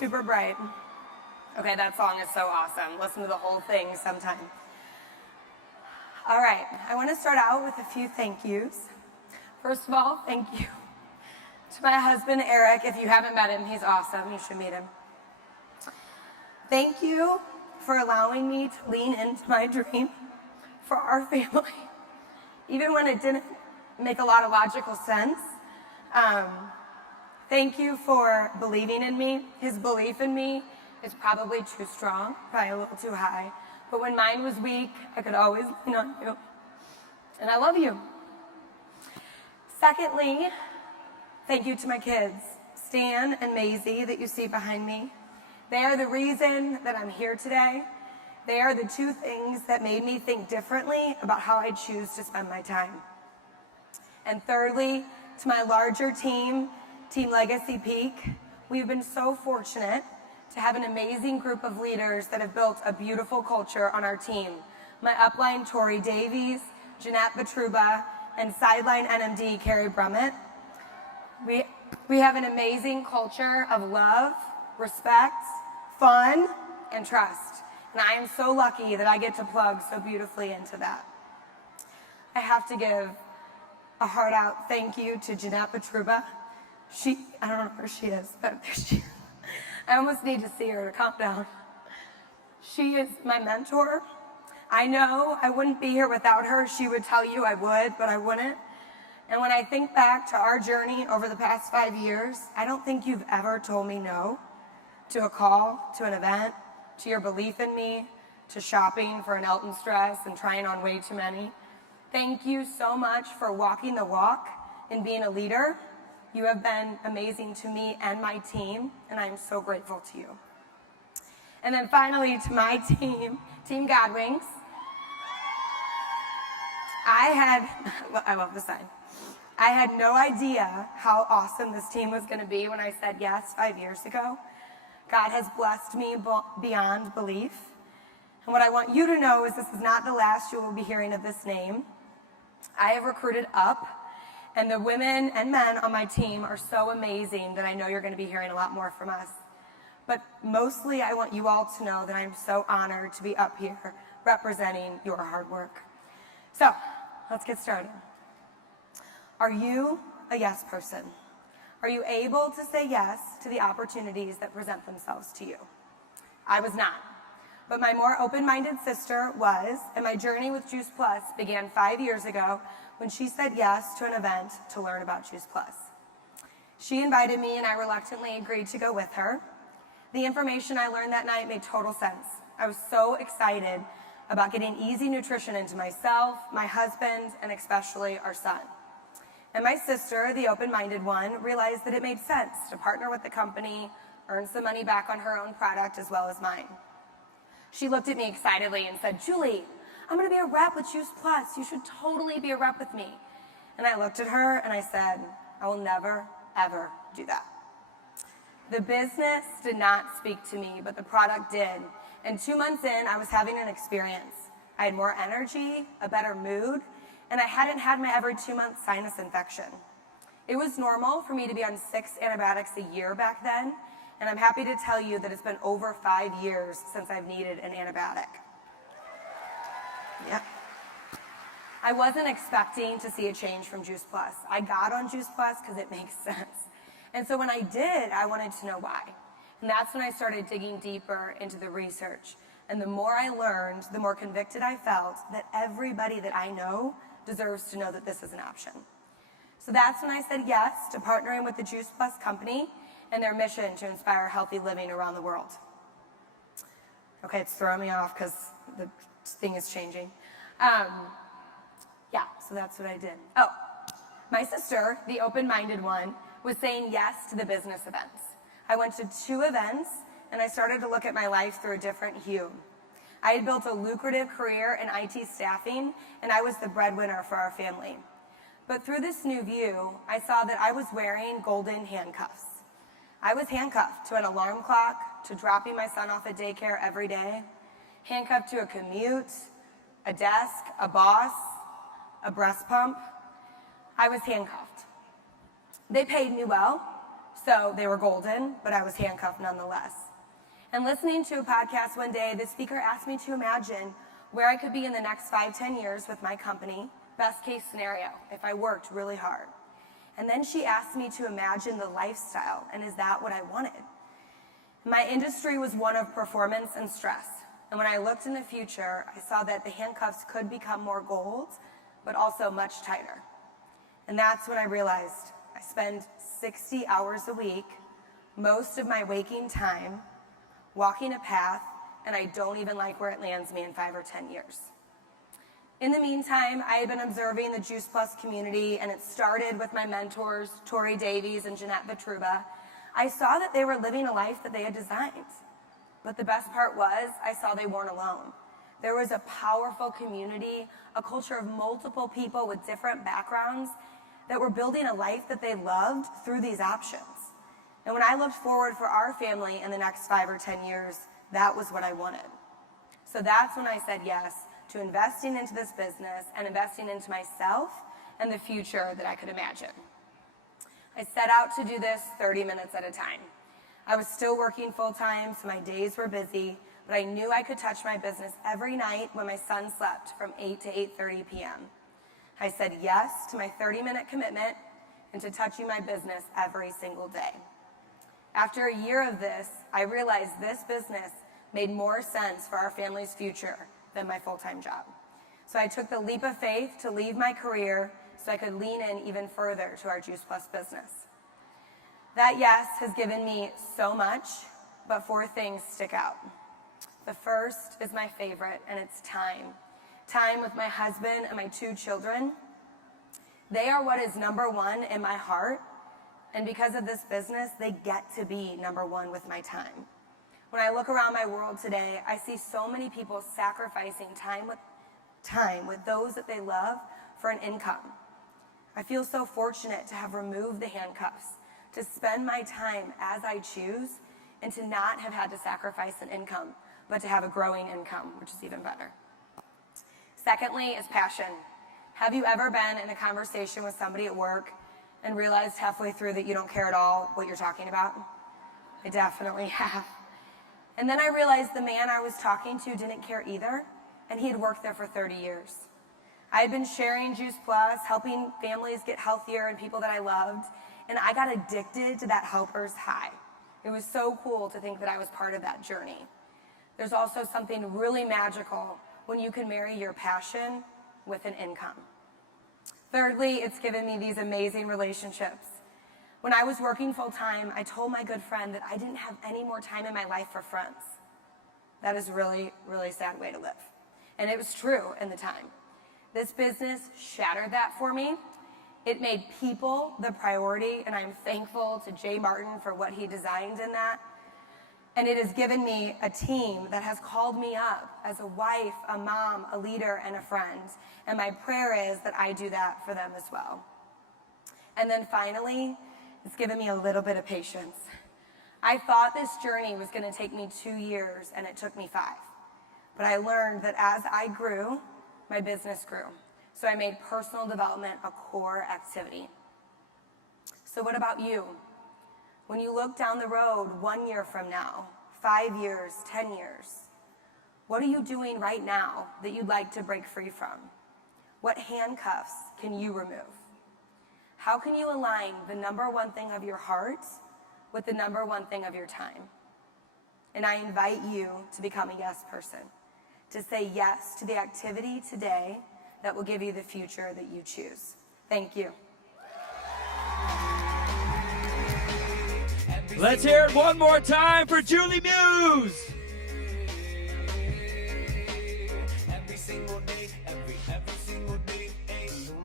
super bright. Okay, that song is so awesome. Listen to the whole thing sometime. All right, I want to start out with a few thank yous. First of all, thank you to my husband, Eric. If you haven't met him, he's awesome. You should meet him. Thank you for allowing me to lean into my dream for our family, even when it didn't make a lot of logical sense. Thank you for believing in me. His belief in me is probably too strong, probably a little too high. But when mine was weak, I could always lean on you. And I love you. Secondly, thank you to my kids, Stan and Maisie, that you see behind me. They are the reason that I'm here today. They are the two things that made me think differently about how I choose to spend my time. And thirdly, to my larger team, Team Legacy Peak, we've been so fortunate to have an amazing group of leaders that have built a beautiful culture on our team. My upline, Tori Davies, Jeanette Petruba, and sideline NMD, Carrie Brummett. We have an amazing culture of love, respect, fun, and trust. And I am so lucky that I get to plug so beautifully into that. I have to give a heart out thank you to Jeanette Petruba. I don't know where she is, but there she is. I almost need to see her to calm down. She is my mentor. I know I wouldn't be here without her. She would tell you I would, but I wouldn't. And when I think back to our journey over the past 5 years, I don't think you've ever told me no to a call, to an event, to your belief in me, to shopping for an Elton dress and trying on way too many. Thank you so much for walking the walk and being a leader. You have been amazing to me and my team, and I'm so grateful to you. And then finally, to my team, Team Godwings. I love the sign. I had no idea how awesome this team was going to be when I said yes 5 years ago. God has blessed me beyond belief. And what I want you to know is this is not the last you will be hearing of this name. I have recruited up, and the women and men on my team are so amazing that I know you're going to be hearing a lot more from us. But mostly I want you all to know that I'm so honored to be up here representing your hard work. So, let's get started. Are you a yes person? Are you able to say yes to the opportunities that present themselves to you? I was not. But my more open-minded sister was, and my journey with Juice Plus began 5 years ago when she said yes to an event to learn about Juice Plus. She invited me and I reluctantly agreed to go with her. The information I learned that night made total sense. I was so excited about getting easy nutrition into myself, my husband, and especially our son. And my sister, the open-minded one, realized that it made sense to partner with the company, earn some money back on her own product as well as mine. She looked at me excitedly and said, "Julie, I'm going to be a rep with Juice Plus. You should totally be a rep with me." And I looked at her and I said, "I will never, ever do that." The business did not speak to me, but the product did. And 2 months in, I was having an experience. I had more energy, a better mood, and I hadn't had my every 2-month sinus infection. It was normal for me to be on 6 antibiotics a year back then, and I'm happy to tell you that it's been over 5 years since I've needed an antibiotic. Yep. I wasn't expecting to see a change from Juice Plus. I got on Juice Plus because it makes sense. And so when I did, I wanted to know why. And that's when I started digging deeper into the research. And the more I learned, the more convicted I felt that everybody that I know deserves to know that this is an option. So that's when I said yes to partnering with the Juice Plus company and their mission to inspire healthy living around the world. Okay, it's throwing me off because the thing is changing. Yeah, so that's what I did. Oh, my sister, the open-minded one, was saying yes to the business events. I went to 2 events, and I started to look at my life through a different hue. I had built a lucrative career in IT staffing, and I was the breadwinner for our family. But through this new view, I saw that I was wearing golden handcuffs. I was handcuffed to an alarm clock, to dropping my son off at daycare every day, handcuffed to a commute, a desk, a boss, a breast pump. I was handcuffed. They paid me well, So they were golden, but I was handcuffed nonetheless. And listening to a podcast one day, the speaker asked me to imagine where I could be in the next 5-10 years with my company, best case scenario, if I worked really hard. And then she asked me to imagine the lifestyle, and is that what I wanted? My industry was one of performance and stress. And when I looked in the future, I saw that the handcuffs could become more gold, but also much tighter. And that's when I realized I spend 60 hours a week, most of my waking time, walking a path, and I don't even like where it lands me in 5 or 10 years. In the meantime, I had been observing the Juice Plus community, and it started with my mentors, Tori Davies and Jeanette Vitruba. I saw that they were living a life that they had designed. But the best part was, I saw they weren't alone. There was a powerful community, a culture of multiple people with different backgrounds that were building a life that they loved through these options. And when I looked forward for our family in the next 5 or 10 years, that was what I wanted. So that's when I said yes to investing into this business and investing into myself and the future that I could imagine. I set out to do this 30 minutes at a time. I was still working full-time, so my days were busy, but I knew I could touch my business every night when my son slept from 8 to 8:30 p.m. I said yes to my 30-minute commitment and to touching my business every single day. After a year of this, I realized this business made more sense for our family's future than my full-time job. So I took the leap of faith to leave my career so I could lean in even further to our Juice Plus business. That yes has given me so much, but 4 things stick out. The first is my favorite, and it's time. Time with my husband and my 2 children. They are what is number 1 in my heart, and because of this business, they get to be number 1 with my time. When I look around my world today, I see so many people sacrificing time with those that they love for an income. I feel so fortunate to have removed the handcuffs, to spend my time as I choose, and to not have had to sacrifice an income, but to have a growing income, which is even better. Secondly is passion. Have you ever been in a conversation with somebody at work and realized halfway through that you don't care at all what you're talking about? I definitely have. And then I realized the man I was talking to didn't care either, and he had worked there for 30 years. I had been sharing Juice Plus, helping families get healthier and people that I loved, and I got addicted to that helper's high. It was so cool to think that I was part of that journey. There's also something really magical when you can marry your passion with an income. Thirdly, it's given me these amazing relationships. When I was working full-time, I told my good friend that I didn't have any more time in my life for friends. That is a really, really sad way to live. And it was true in the time. This business shattered that for me. It made people the priority, and I'm thankful to Jay Martin for what he designed in that. And it has given me a team that has called me up as a wife, a mom, a leader, and a friend. And my prayer is that I do that for them as well. And then finally, it's given me a little bit of patience. I thought this journey was going to take me 2 years, and it took me 5. But I learned that as I grew, my business grew. So I made personal development a core activity. So what about you? When you look down the road 1 year from now, 5 years, 10 years, what are you doing right now that you'd like to break free from? What handcuffs can you remove? How can you align the number 1 thing of your heart with the number 1 thing of your time? And I invite you to become a yes person, to say yes to the activity today that will give you the future that you choose. Thank you. Let's hear it one more time for Julie Mues.